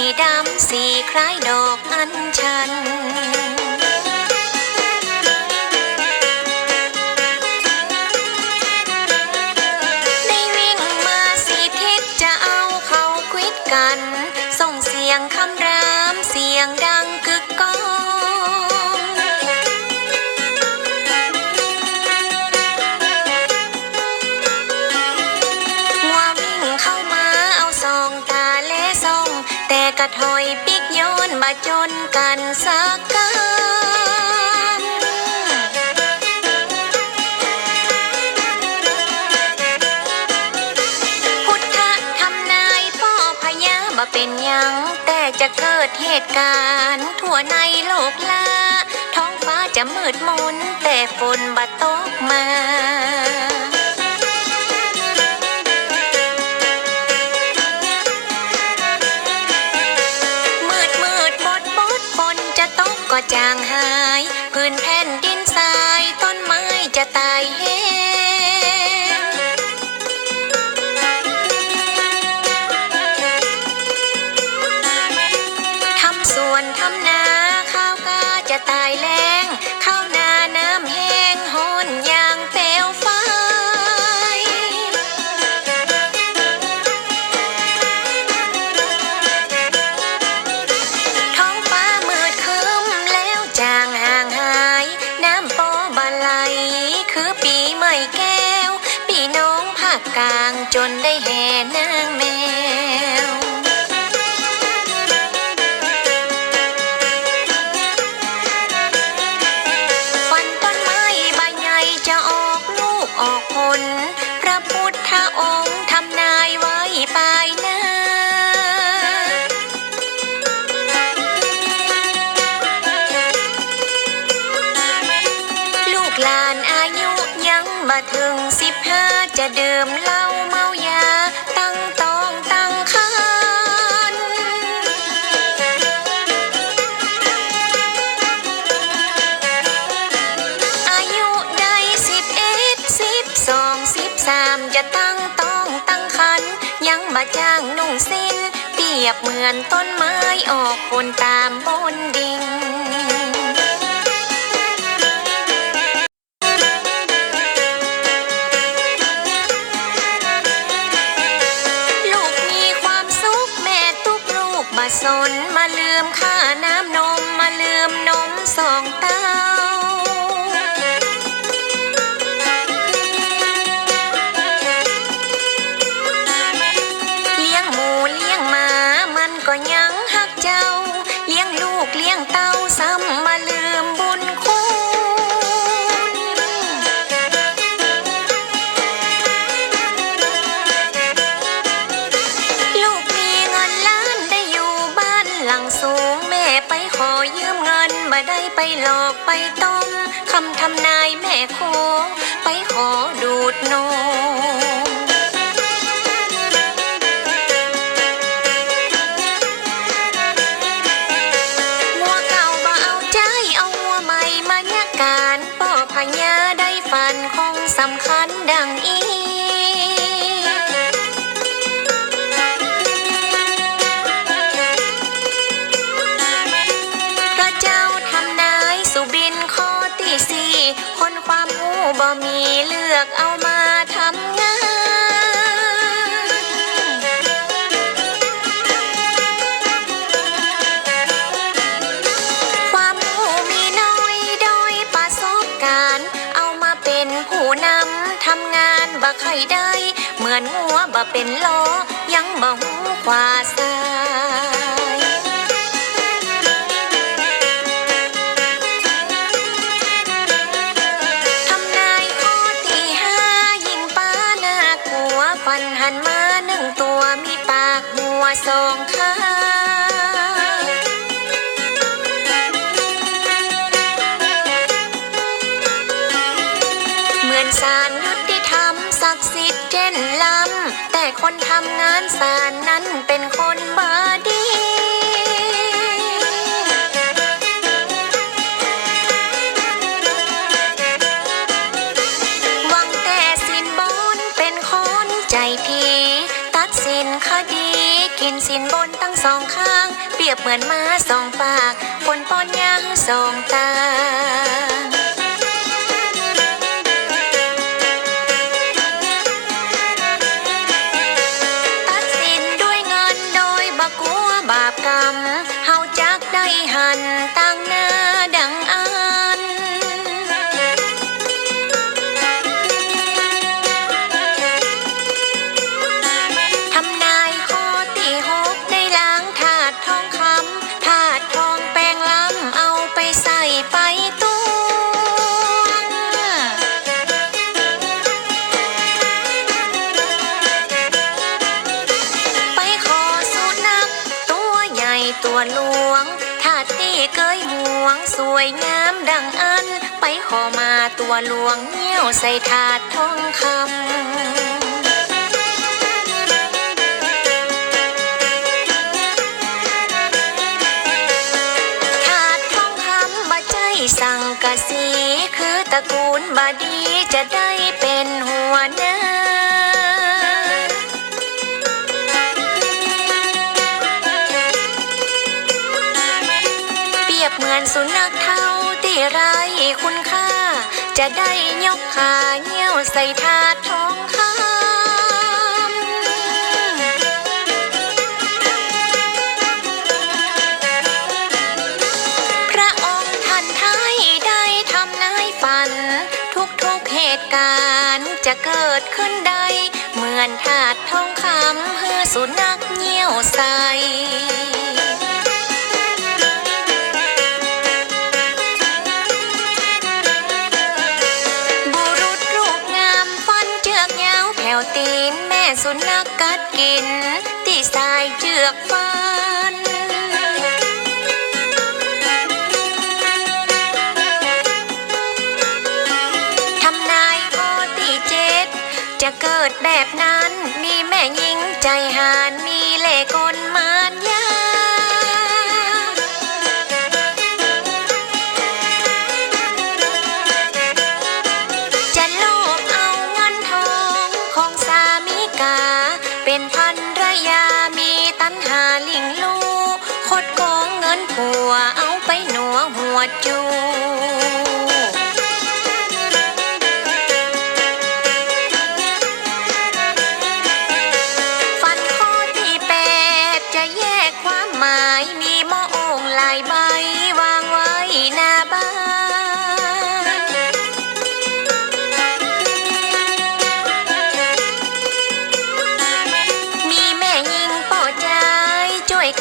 สีดำสีคล้ายดอกอัญ ถอยปิกโยนมาจนกันสักกันพุทธทำนายพ่อพญาบ่เป็นยัง แต่จะเกิดเหตุการณ์ ทั่วในโลกลาท้องฟ้าจะมืดมนแต่ฝนบ่ ม้ากกลางจนได้เห็น ถึงสิบห้าจะดื่มเหล้าเมายา ตั้งตองตั้งคันอายุได้สิบเอ็ดสิบสองสิบสามจะตั้งต้องตั้งคัน ยังมาจ้างนุ่งสิ้น เปรียบเหมือนต้นไม้ออกผลตามบนดิ่ง ค่าน้ำนมมาลืมนมสองเต้า เลี้ยงหมูเลี้ยงหมามันก็ยังหักเจ้า เลี้ยงลูกเลี้ยงเต้า ไปหลอกไปต้มคำทำนายแม่โค ไปขอดูดนม บ่มีเลือกเอามาทำงาน ความรู้มีน้อยโดยประสบการณ์ เอามาเป็นผู้นำทำงานบ่ใครได้ เหมือนหัวบ่เป็นล้อยังบ่หูขวาซ้าย ฟันหันมาหนึ่งตัวมีปากหัวสองข้างเหมือนสารยุติธรรมศักดิ์สิทธิ์เจ่นล้ำแต่คนทำงานสารนั้นเป็นคนบาดี นบนตั้งสองข้าง เปรียบเหมือนม้าสองปากคนป้อนยางสองตา วยงามดังอัน ไปขอมาตัวหลวงเงี้ยวใส่ถาดทองคำถาดทองคำบาใจสั่งกะสีคือตระกูลบาดีจะได้เป็นหัวหน้า เปรียบเหมือนสุนัข ที่ไรคุณค่า จะได้ยกขาเงี้ยวใส่ถาดทองคำพระองค์ท่านไทยได้ทำนายฝัน ทุกๆเหตุการณ์จะเกิดขึ้นได้ เหมือนถาดทองคำเพื่อสุนัขเงี้ยวใส่ สุนัขกัดกิน ที่สายเชือกฟัน ทำนายข้อที่เจ็ดจะเกิดแบบนั้นมีแม่หญิงใจหาน ยามีตันหาลิงลูคดโกงเงินผัวเอาไปหนัวหัวจู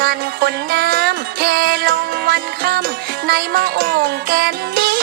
ันคนน้ำเทลงวันค่ำในมะอโอ่งแกนดี